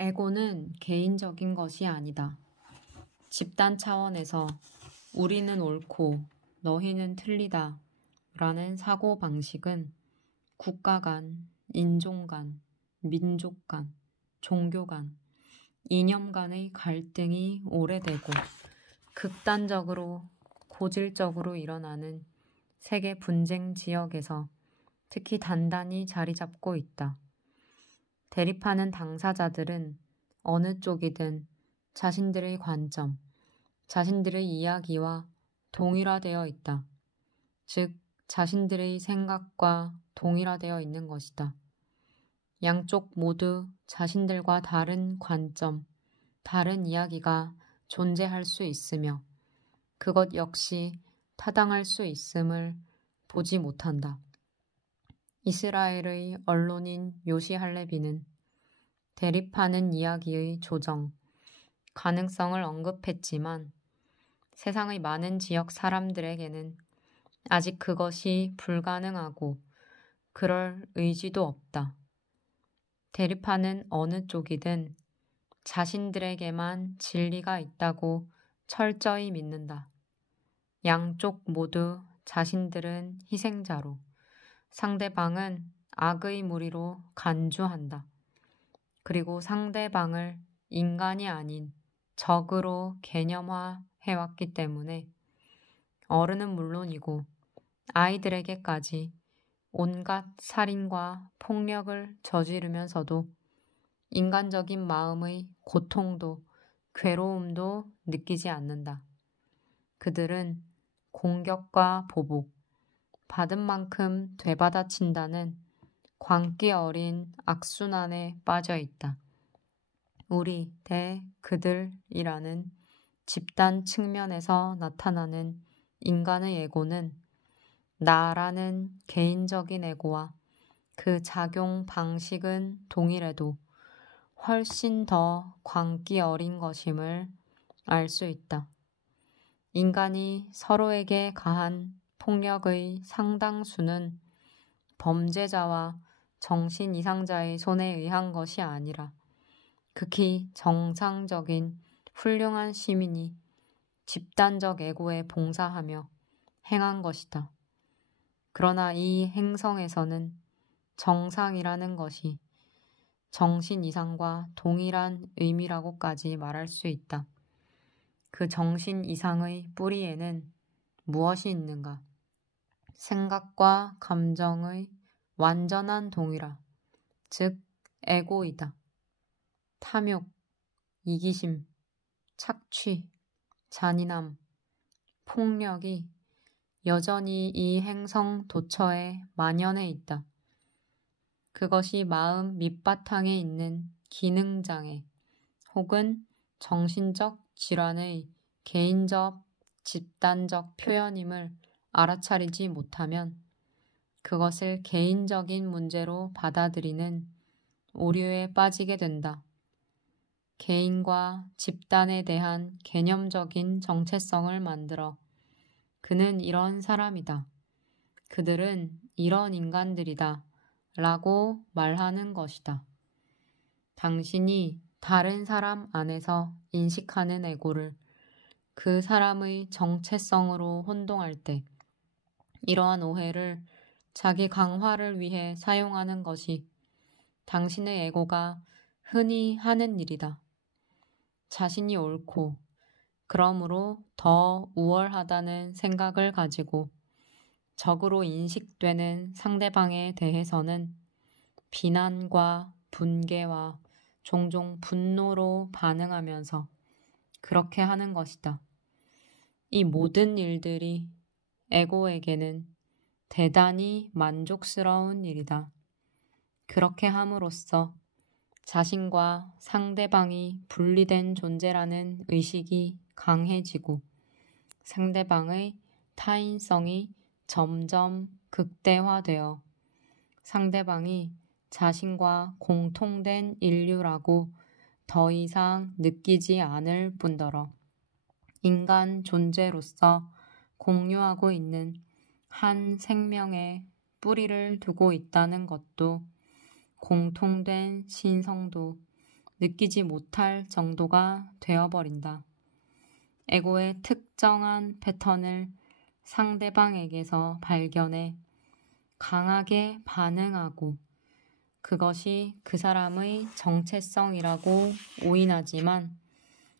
에고는 개인적인 것이 아니다. 집단 차원에서 우리는 옳고 너희는 틀리다 라는 사고방식은 국가 간, 인종 간, 민족 간, 종교 간, 이념 간의 갈등이 오래되고 극단적으로 고질적으로 일어나는 세계 분쟁 지역에서 특히 단단히 자리 잡고 있다. 대립하는 당사자들은 어느 쪽이든 자신들의 관점, 자신들의 이야기와 동일화되어 있다. 즉, 자신들의 생각과 동일화되어 있는 것이다. 양쪽 모두 자신들과 다른 관점, 다른 이야기가 존재할 수 있으며 그것 역시 타당할 수 있음을 보지 못한다. 이스라엘의 언론인 요시 할레비는 대립하는 이야기의 조정, 가능성을 언급했지만 세상의 많은 지역 사람들에게는 아직 그것이 불가능하고 그럴 의지도 없다. 대립하는 어느 쪽이든 자신들에게만 진리가 있다고 철저히 믿는다. 양쪽 모두 자신들은 희생자로, 상대방은 악의 무리로 간주한다. 그리고 상대방을 인간이 아닌 적으로 개념화해왔기 때문에 어른은 물론이고 아이들에게까지 온갖 살인과 폭력을 저지르면서도 인간적인 마음의 고통도 괴로움도 느끼지 않는다. 그들은 공격과 보복, 받은 만큼 되받아친다는 광기 어린 악순환에 빠져 있다. 우리 대 그들이라는 집단 측면에서 나타나는 인간의 에고는 나라는 개인적인 에고와 그 작용 방식은 동일해도 훨씬 더 광기 어린 것임을 알 수 있다. 인간이 서로에게 가한 폭력의 상당수는 범죄자와 정신 이상자의 손에 의한 것이 아니라 극히 정상적인 훌륭한 시민이 집단적 에고에 봉사하며 행한 것이다. 그러나 이 행성에서는 정상이라는 것이 정신 이상과 동일한 의미라고까지 말할 수 있다. 그 정신 이상의 뿌리에는 무엇이 있는가? 생각과 감정의 완전한 동일화, 즉 에고이다. 탐욕, 이기심, 착취, 잔인함, 폭력이 여전히 이 행성 도처에 만연해 있다. 그것이 마음 밑바탕에 있는 기능장애 혹은 정신적 질환의 개인적, 집단적 표현임을 알아차리지 못하면 그것을 개인적인 문제로 받아들이는 오류에 빠지게 된다. 개인과 집단에 대한 개념적인 정체성을 만들어 그는 이런 사람이다. 그들은 이런 인간들이다. 라고 말하는 것이다. 당신이 다른 사람 안에서 인식하는 에고를 그 사람의 정체성으로 혼동할 때 이러한 오해를 자기 강화를 위해 사용하는 것이 당신의 에고가 흔히 하는 일이다. 자신이 옳고 그러므로 더 우월하다는 생각을 가지고 적으로 인식되는 상대방에 대해서는 비난과 분개와 종종 분노로 반응하면서 그렇게 하는 것이다. 이 모든 일들이 에고에게는 대단히 만족스러운 일이다. 그렇게 함으로써 자신과 상대방이 분리된 존재라는 의식이 강해지고 상대방의 타인성이 점점 극대화되어 상대방이 자신과 공통된 인류라고 더 이상 느끼지 않을 뿐더러 인간 존재로서 공유하고 있는 한 생명에 뿌리를 두고 있다는 것도 공통된 신성도 느끼지 못할 정도가 되어버린다. 에고의 특정한 패턴을 상대방에게서 발견해 강하게 반응하고 그것이 그 사람의 정체성이라고 오인하지만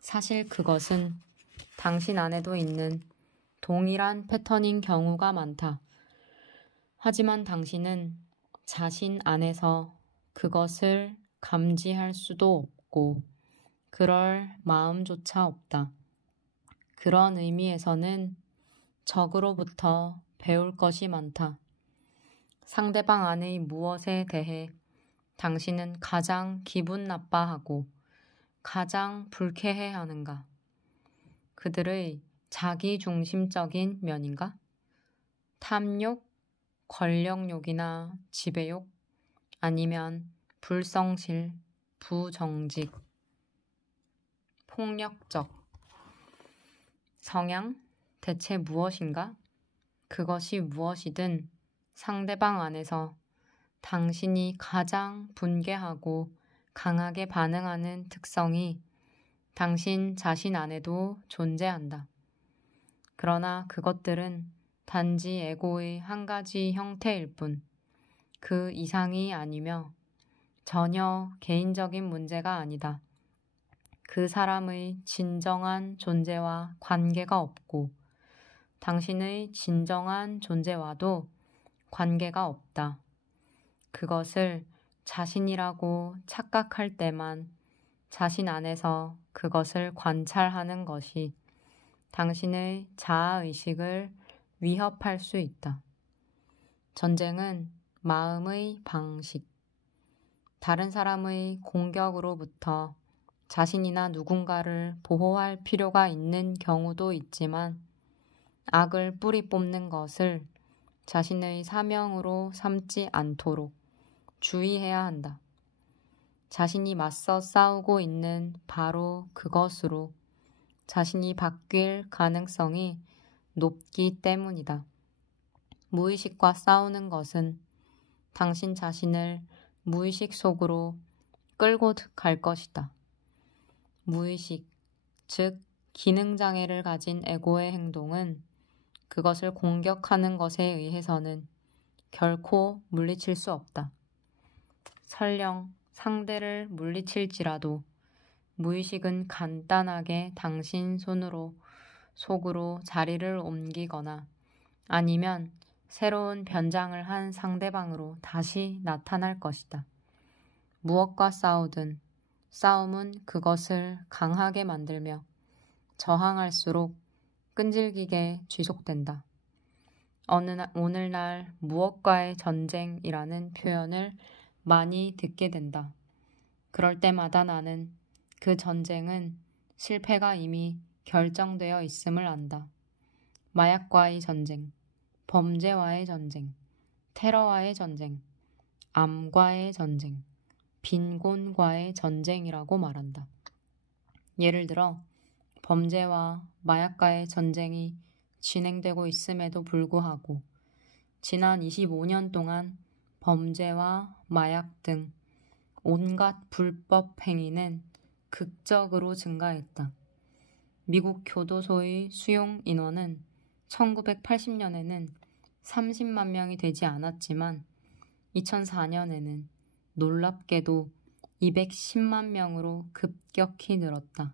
사실 그것은 당신 안에도 있는 동일한 패턴인 경우가 많다. 하지만 당신은 자신 안에서 그것을 감지할 수도 없고 그럴 마음조차 없다. 그런 의미에서는 적으로부터 배울 것이 많다. 상대방 안의 무엇에 대해 당신은 가장 기분 나빠하고 가장 불쾌해하는가? 그들의 자기중심적인 면인가? 탐욕, 권력욕이나 지배욕, 아니면 불성실, 부정직, 폭력적, 성향, 대체 무엇인가? 그것이 무엇이든 상대방 안에서 당신이 가장 분개하고 강하게 반응하는 특성이 당신 자신 안에도 존재한다. 그러나 그것들은 단지 에고의 한 가지 형태일 뿐 그 이상이 아니며 전혀 개인적인 문제가 아니다. 그 사람의 진정한 존재와 관계가 없고 당신의 진정한 존재와도 관계가 없다. 그것을 자신이라고 착각할 때만 자신 안에서 그것을 관찰하는 것이 당신의 자아의식을 위협할 수 있다. 전쟁은 마음의 방식, 다른 사람의 공격으로부터 자신이나 누군가를 보호할 필요가 있는 경우도 있지만 악을 뿌리 뽑는 것을 자신의 사명으로 삼지 않도록 주의해야 한다. 자신이 맞서 싸우고 있는 바로 그것으로 자신이 바뀔 가능성이 높기 때문이다. 무의식과 싸우는 것은 당신 자신을 무의식 속으로 끌고 갈 것이다. 무의식, 즉 기능장애를 가진 에고의 행동은 그것을 공격하는 것에 의해서는 결코 물리칠 수 없다. 설령 상대를 물리칠지라도 무의식은 간단하게 당신 속으로 자리를 옮기거나 아니면 새로운 변장을 한 상대방으로 다시 나타날 것이다. 무엇과 싸우든 싸움은 그것을 강하게 만들며 저항할수록 끈질기게 지속된다. 오늘날 무엇과의 전쟁이라는 표현을 많이 듣게 된다. 그럴 때마다 나는 그 전쟁은 실패가 이미 결정되어 있음을 안다. 마약과의 전쟁, 범죄와의 전쟁, 테러와의 전쟁, 암과의 전쟁, 빈곤과의 전쟁이라고 말한다. 예를 들어 범죄와 마약과의 전쟁이 진행되고 있음에도 불구하고 지난 25년 동안 범죄와 마약 등 온갖 불법 행위는 극적으로 증가했다. 미국 교도소의 수용 인원은 1980년에는 30만 명이 되지 않았지만 2004년에는 놀랍게도 210만 명으로 급격히 늘었다.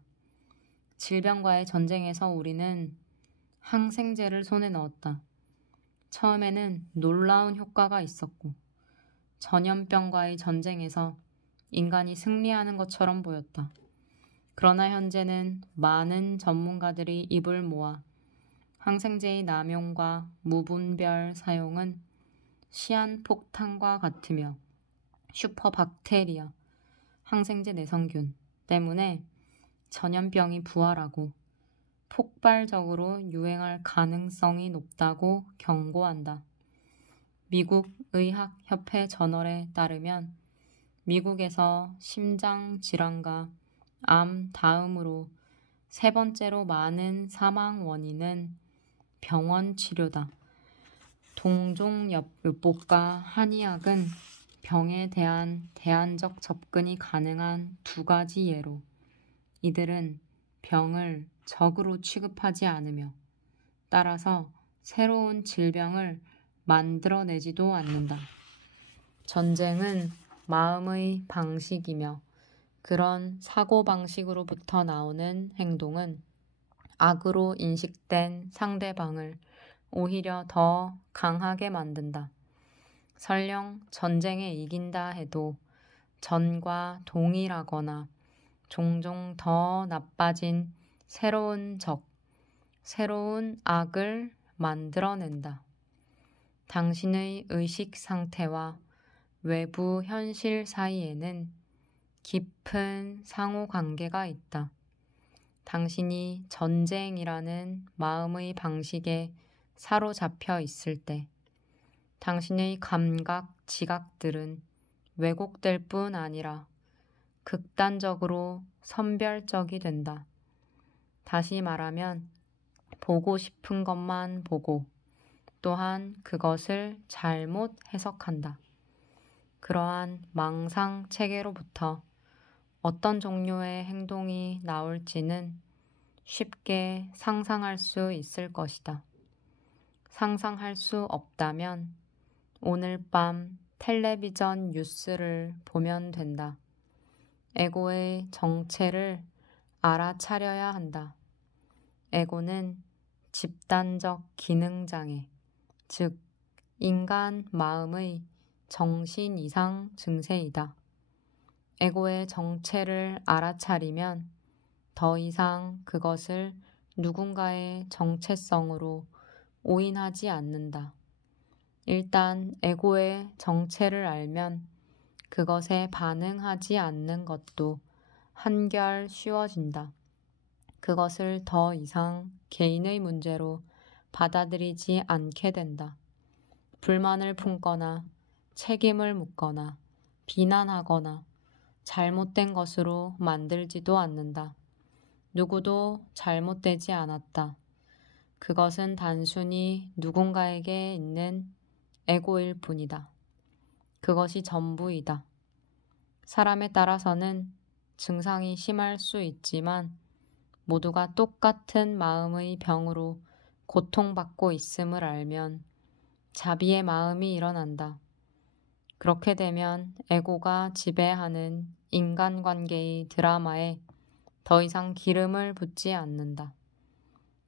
질병과의 전쟁에서 우리는 항생제를 손에 넣었다. 처음에는 놀라운 효과가 있었고 전염병과의 전쟁에서 인간이 승리하는 것처럼 보였다. 그러나 현재는 많은 전문가들이 입을 모아 항생제의 남용과 무분별 사용은 시한폭탄과 같으며 슈퍼박테리아, 항생제 내성균 때문에 전염병이 부활하고 폭발적으로 유행할 가능성이 높다고 경고한다. 미국 의학협회 저널에 따르면 미국에서 심장질환과 암 다음으로 세 번째로 많은 사망 원인은 병원 치료다. 동종요법과 한의학은 병에 대한 대안적 접근이 가능한 두 가지 예로 이들은 병을 적으로 취급하지 않으며 따라서 새로운 질병을 만들어내지도 않는다. 전쟁은 마음의 방식이며 그런 사고방식으로부터 나오는 행동은 악으로 인식된 상대방을 오히려 더 강하게 만든다. 설령 전쟁에 이긴다 해도 전과 동일하거나 종종 더 나빠진 새로운 적, 새로운 악을 만들어낸다. 당신의 의식 상태와 외부 현실 사이에는 깊은 상호관계가 있다. 당신이 전쟁이라는 마음의 방식에 사로잡혀 있을 때 당신의 감각, 지각들은 왜곡될 뿐 아니라 극단적으로 선별적이 된다. 다시 말하면 보고 싶은 것만 보고 또한 그것을 잘못 해석한다. 그러한 망상 체계로부터 어떤 종류의 행동이 나올지는 쉽게 상상할 수 있을 것이다. 상상할 수 없다면 오늘 밤 텔레비전 뉴스를 보면 된다. 에고의 정체를 알아차려야 한다. 에고는 집단적 기능장애, 즉 인간 마음의 정신 이상 증세이다. 에고의 정체를 알아차리면 더 이상 그것을 누군가의 정체성으로 오인하지 않는다. 일단 에고의 정체를 알면 그것에 반응하지 않는 것도 한결 쉬워진다. 그것을 더 이상 개인의 문제로 받아들이지 않게 된다. 불만을 품거나 책임을 묻거나 비난하거나 잘못된 것으로 만들지도 않는다. 누구도 잘못되지 않았다. 그것은 단순히 누군가에게 있는 에고일 뿐이다. 그것이 전부이다. 사람에 따라서는 증상이 심할 수 있지만 모두가 똑같은 마음의 병으로 고통받고 있음을 알면 자비의 마음이 일어난다. 그렇게 되면 에고가 지배하는 인간관계의 드라마에 더 이상 기름을 붓지 않는다.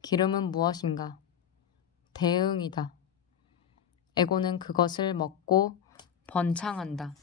기름은 무엇인가? 대응이다. 에고는 그것을 먹고 번창한다.